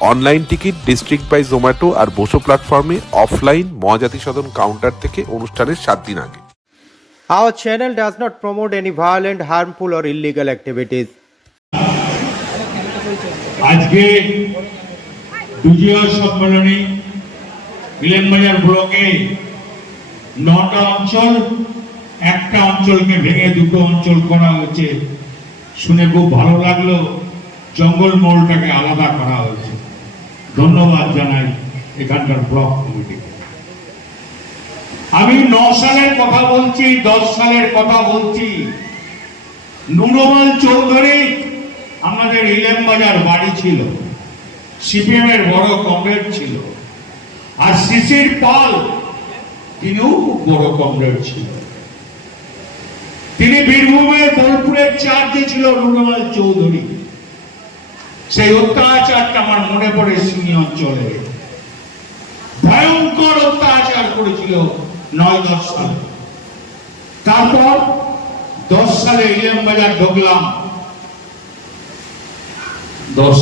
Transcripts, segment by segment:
Online ticket District by Zomato আর বসো প্ল্যাটফর্মে offline Mahajati সদন counter থেকে অনুষ্ঠানের সাত দিন আগে। Our channel does not promote any violent, harmful, or illegal activities. আজকে বিজয় সম্মেলনী বিলেনবাজার ব্লকে নটা অঞ্চল একটা অঞ্চলকে ভেঙে দুটো অঞ্চল করা হয়েছে। শুনে খুব ভালো লাগল। জঙ্গল মহলটাকে আলাদা করা হয়েছে। ধন্যবাদ জানাই এখানকার ব্লক কমিটিকে। আমি ন সালের কথা বলছি, দশ সালের কথা বলছি। নুরমাল চৌধুরী আমাদের ইলেম বাজার বাড়ি ছিল সিপিএম এর বড় কমরেড ছিল, আর শিশির পাল তিনিও খুব বড় কমরেড ছিল। তিনি বীরভূমের বোলপুরের চার্জে ছিল নুরমাল চৌধুরী। সেই অত্যাচারটা আমার মনে পড়ে সিমি অঞ্চলে। ভয়ঙ্কর অত্যাচার করেছিল নয়, দশ সালে। তারপর দশ সালে ইলেম বাজার ঢুকলাম। দশ,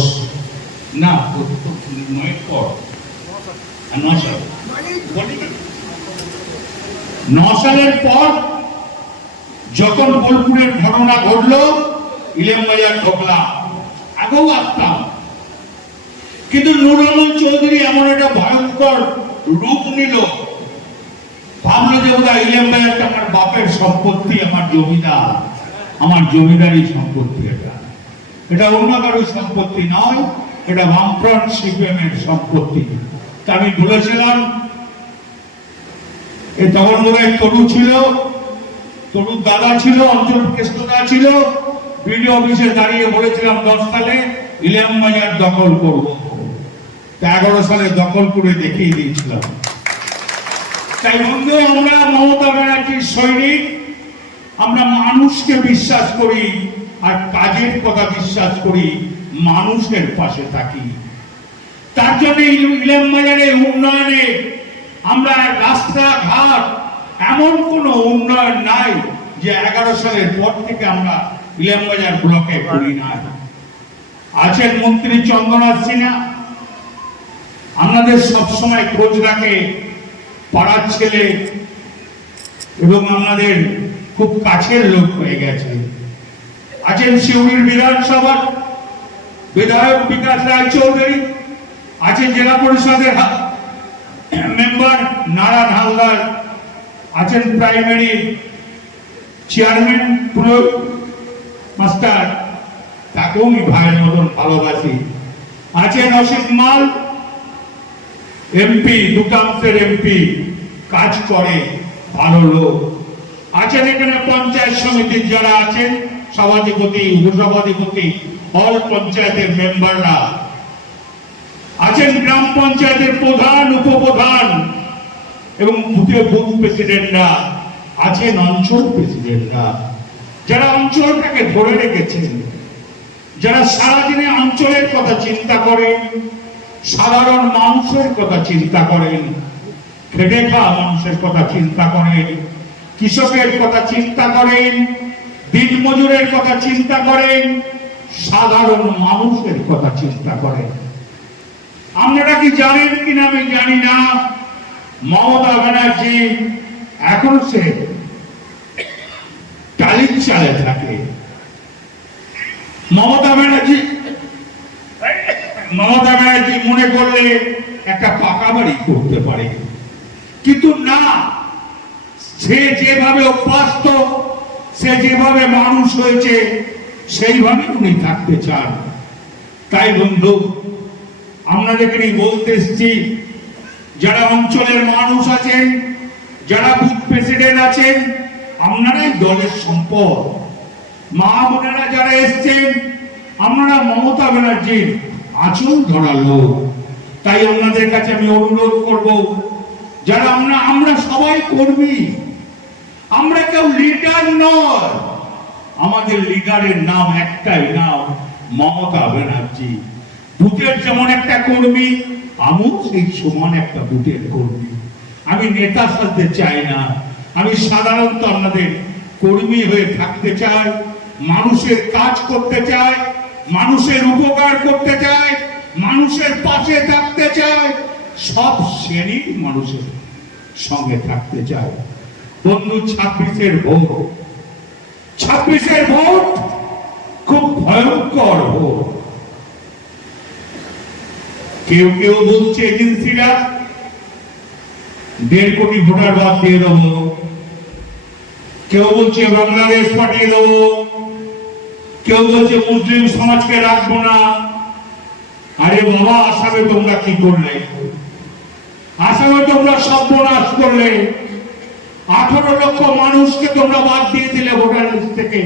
না, নয় পর। ন ন সালের পর যখন বোলপুরের ঘটনা ঘটলো ইলেম বাজার ঢুকলাম। আগেও আসতাম। কিন্তু নুরুল চৌধুরী এমন একটা ভয়ঙ্কর রূপ নিল। ভাবলো যে ওরা ইলেম বাজারটা আমার বাপের সম্পত্তি, আমার জমিদার। আমার জমিদারি সম্পত্তি এটা। এটা অন্য কারোর সম্পত্তি নয়, এটা বামফ্রন্ট সিপিএম এর সম্পত্তি। তা আমি বলেছিলাম, এ তখন বোধহয় তরু ছিল তরুর দাদা ছিল, অঞ্চল কেষ্টদা ছিল বিডিও অফিসে দাঁড়িয়ে বলেছিলাম, দশ সালে ইলেম বাজার দখল করব। এগারো সালে দখল করে দেখিয়ে দিয়েছিলাম। তাই বন্ধু, আমরা মমতা ব্যানার্জির সৈনিক, আমরা মানুষকে বিশ্বাস করি আর কাজের কথা বিশ্বাস করি, মানুষের পাশে থাকি। তার জন্য ইলেম বাজারে উন্নয়নে আমরা রাস্তাঘাট এমন কোনো উন্নয়ন নাই যে এগারো সালের পর থেকে আমরা ইলেম বাজার ব্লকে না। আছেন মন্ত্রী চন্দ্রনাথ সিনহা। আমাদের সবসময় খোঁজ রাখে পাড়ার ছেলে এবং আমাদের খুব কাছের লোক হয়ে গেছে। আছেন শিউরির বিধানসভার বিধায়ক বিকাশ রায় চৌধুরী। আছেন জেলা পরিষদের মেম্বার নারায়ণ হালদার। আছেন প্রাইমারি চেয়ারম্যান মাস্টার, তাকেও আমি ভাইয়ের মতন ভালোবাসি। আছেন অসিত মাল, এমপি দুটাংশের এমপি, কাজ করে ভালো লোক। আছেন এখানে পঞ্চায়েত সমিতির যারা আছেন, সভাধিপতি, উপসভাধিপতি অল পঞ্চায়েতের মেম্বাররা। আছেন গ্রাম পঞ্চায়েতের প্রধান, উপপ্রধান এবং বুথে বুথ প্রেসিডেন্টরা। আছেন অঞ্চল প্রেসিডেন্টরা। যারা অঞ্চলটাকে ধরে রেখেছেন, যারা সারাদিনে অঞ্চলের কথা চিন্তা করেন, সাধারণ মানুষের কথা চিন্তা করেন, খেটে খাওয়া মানুষের কথা চিন্তা করেন, কৃষকের কথা চিন্তা করেন দিনমজুরের কথা চিন্তা করেন, সাধারণ মানুষের কথা চিন্তা করেন। আপনারা কি জানেন কিনা আমি জানি না। মমতা ব্যানার্জি এখন সে চালে থাকে মমতা ব্যানার্জি মমতা ব্যানার্জি মনে করলে একটা পাকা বাড়ি করতে পারে। কিন্তু না, সে যেভাবে অভ্যস্ত, সে যেভাবে মানুষ হয়েছে সেইভাবে উনি থাকতে চান। তাই বন্ধু আপনাদেরকে বলতে এসছি, যারা অঞ্চলের মানুষ আছেন, যারা বুথ প্রেসিডেন্ট আছেন আপনারাই দলের সম্পদ। মা বোনেরা যারা এসছেন, আপনারা মমতা ব্যানার্জির আচল ধরা লোক। তাই আপনাদের কাছে আমি অনুরোধ করব, যারা আমরা আমরা সবাই কর্মী, আমরা কেউ লিডার নয়। আমাদের লিডারের নাম একটাই নাম মমতা ব্যানার্জি। বুথের যেমন একটা কর্মী, আমিও সেই সমান একটা বুথের কর্মী। আমি নেতা সাজতে চাই না। আমি সাধারণত আপনাদের কর্মী হয়ে থাকতে চাই, মানুষের কাজ করতে চাই, মানুষের উপকার করতে চাই, মানুষের পাশে থাকতে চাই, সব শ্রেণির মানুষের সঙ্গে থাকতে চাই। বন্ধু, ছাব্বিশের ভোট। ছাব্বিশের ভোট খুব ভয়ঙ্কর ভোট। কেউ কেউ বলছে, এজেন্সিরা দেড় কোটি ভোটার বাদ দিয়ে দেবো। কেউ বলছে বাংলাদেশ পাঠিয়ে দেবো। কেউ বলছে মুসলিম সমাজকে রাখব না। আরে বাবা, আসামে তোমরা কি করলে? আসামে তোমরা সর্বনাশ করলে। আঠারো লক্ষ মানুষকে তোমরা বাদ দিয়ে দিলে ভোটার থেকে।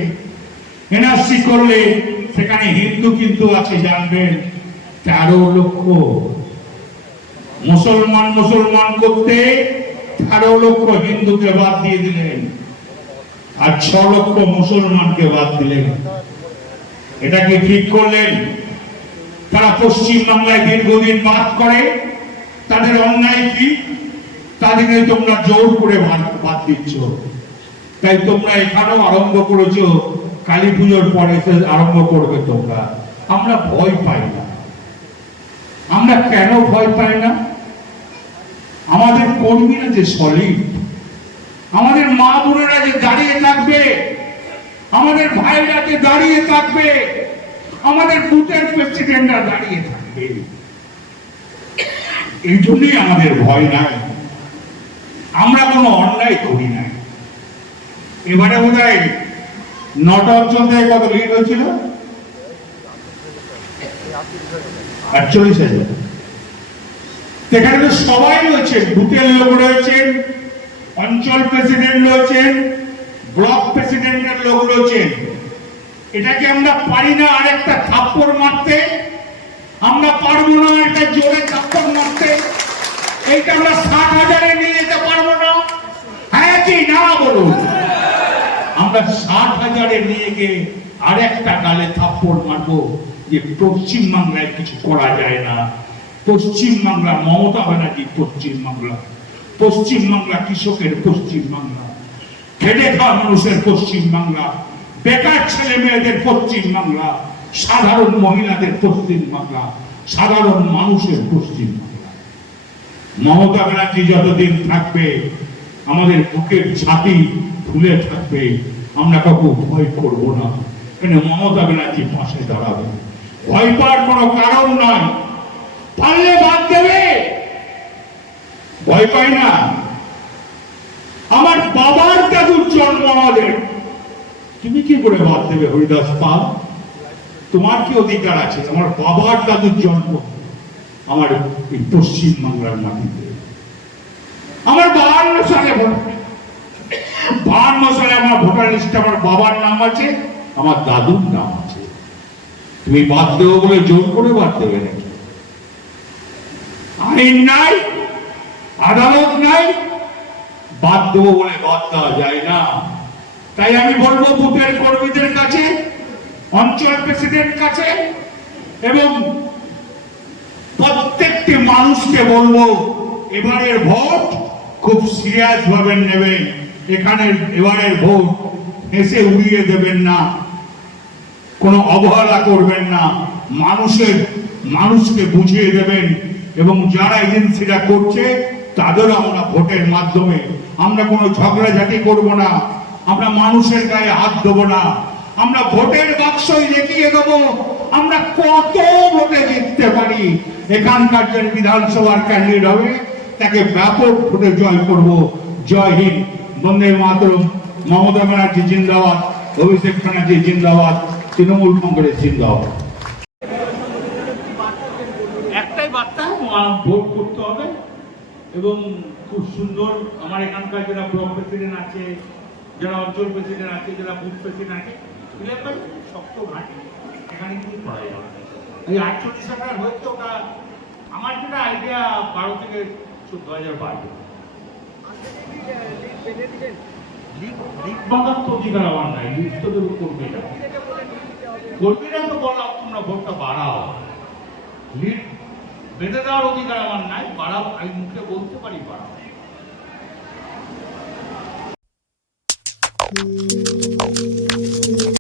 এনআরসি করলে, সেখানে হিন্দু কিন্তু আছে জানবেন তেরো লক্ষ। মুসলমান মুসলমান করতে তেরো লক্ষ হিন্দুকে বাদ দিয়ে দিলেন। আর ছ লক্ষ মুসলমানকে বাদ দিলেন। এটা কি ঠিক করলেন? তারা পশ্চিম দীর্ঘদিন বাদ করে, তাদের অন্যায় কি? তাদেরকে তোমরা জোর করে বাদ- দিচ্ছ। তাই তোমরা এখানেও আরম্ভ করেছ, কালী পুজোর পরে আরম্ভ করবে তোমরা। আমরা ভয় পাই না। আমরা কেন ভয় পাই না? আমাদের কর্মীরা যে সলিড আমাদের মা বোনেরা যে আমাদের ভাইরা যে দাঁড়িয়ে থাকবে, আমাদের বুথের প্রেসিডেন্টরা দাঁড়িয়ে থাকবে। এই জন্যই আমাদের ভয় নাই। আমরা কোনো অন্যায় করি নাই। এবারে বোধ হয় নটা অঞ্চল থেকে কত লিড হয়েছিল? আটচল্লিশ হাজার। সেখানে তো সবাই রয়েছেন, বুথের লোক রয়েছেন, অঞ্চল প্রেসিডেন্ট রয়েছেন ব্লক প্রেসিডেন্টের লোক রয়েছেন এটাকে আমরা পারি না আরেকটা থাপ্পড় মারতে। আমরা পারব না একটা জোরে থাপ্পড় মারতে। এইটা আমরা ষাট হাজারে নিয়ে যেতে পারব না। হ্যাঁ কি, না বলুন। আমরা ষাট হাজারে নিয়ে গিয়ে আরেকটা গালে থাপ্পড় মারবো যে পশ্চিম বাংলায় কিছু করা যায় না। পশ্চিম বাংলা মমতা ব্যানার্জি পশ্চিম বাংলা। পশ্চিম বাংলা কৃষকের পশ্চিম বাংলা। খেটে খাওয়া মানুষের পশ্চিম বাংলা বেকার ছেলে মেয়েদের পশ্চিম বাংলা সাধারণ মহিলাদের পশ্চিম বাংলা সাধারণ মানুষের পশ্চিম বাংলা মমতা ব্যানার্জি যতদিন থাকবে, আমাদের বুকের ছাতি ফুলে থাকবে, আমরা কাউকে ভয় করব না। কেন মমতা ব্যানার্জি পাশে দাঁড়াবে? ভয় পাওয়ার কোনো কারণ নয় পারলে বাদ দেবে। ভয় পাই না। আমার বাবার দাদুর জন্ম আমাদের তুমি কি করে বাদ দেবে, হরিদাস পাল তোমার কি অধিকার আছে? আমার বাবার দাদুর জন্ম। আমার এই পশ্চিম বাংলার মাটিতে। আমার বাহান্ন সালে বাহান্ন সালে আমার ভোটার লিস্টে আমার বাবার নাম আছে, আমার দাদুর নাম আছে। তুমি বাদ দেবো বলে জোর করে বাদ দেবে নাকি? আইন নাই, আদালত নাই বাদ দেবো বলে বাদ দেওয়া যায় না। তাই আমি বলব বুথের কর্মীদের কাছে, অঞ্চল প্রেসিডেন্ট কাছে, এবং প্রত্যেকটি মানুষকে বলব, এবারের ভোট খুব সিরিয়াস ভাবে নেবেন এখানের এবারের ভোট এসে উড়িয়ে দেবেন না। কোনো অবহেলা করবেন না। মানুষের, মানুষকে বুঝিয়ে দেবেন। এবং যারা এজেন্সিরা করছে, তাদেরও আমরা ভোটের মাধ্যমে আমরা কোনো ঝগড়াঝাটি করব না। আমরা মানুষের গায়ে হাত দেবো না। আমরা ভোটের বাক্সই দেখিয়ে দেবো। আমরা কত ভোটে জিততে পারি? এখানকার যে বিধানসভার ক্যান্ডিডেট হবে, তাকে ব্যাপক ভোটে জয় করব। জয় হিন্দ। বন্দে মাতরম। মমতা ব্যানার্জি জিন্দাবাদ। অভিষেক ব্যানার্জি জিন্দাবাদ। তৃণমূল কংগ্রেস জিন্দাবাদ। একটাই বার্তা ভোট করতে হবে। এবং খুব সুন্দর আমার এখানকার যারা ব্লক প্রেসিডেন্ট আছে, যারা অঞ্চল প্রেসিডেন্ট আছে, যারা বুথ প্রেসিডেন্ট আছে শক্ত ঘাঁটি। এখানে কিছু করা যাবে এই আটচল্লিশ হাজার হয়েছে ওটা, আমার যেটা আইডিয়া বারো থেকে চোদ্দ হাজার বাড়বে। কর্মীরা তো বললাম, তোমরা ভোটটা বাড়াও। লিড বেঁধে দেওয়ার অধিকার আমার নাই বাড়াও আমি মুখে বলতে পারি বাড়াও।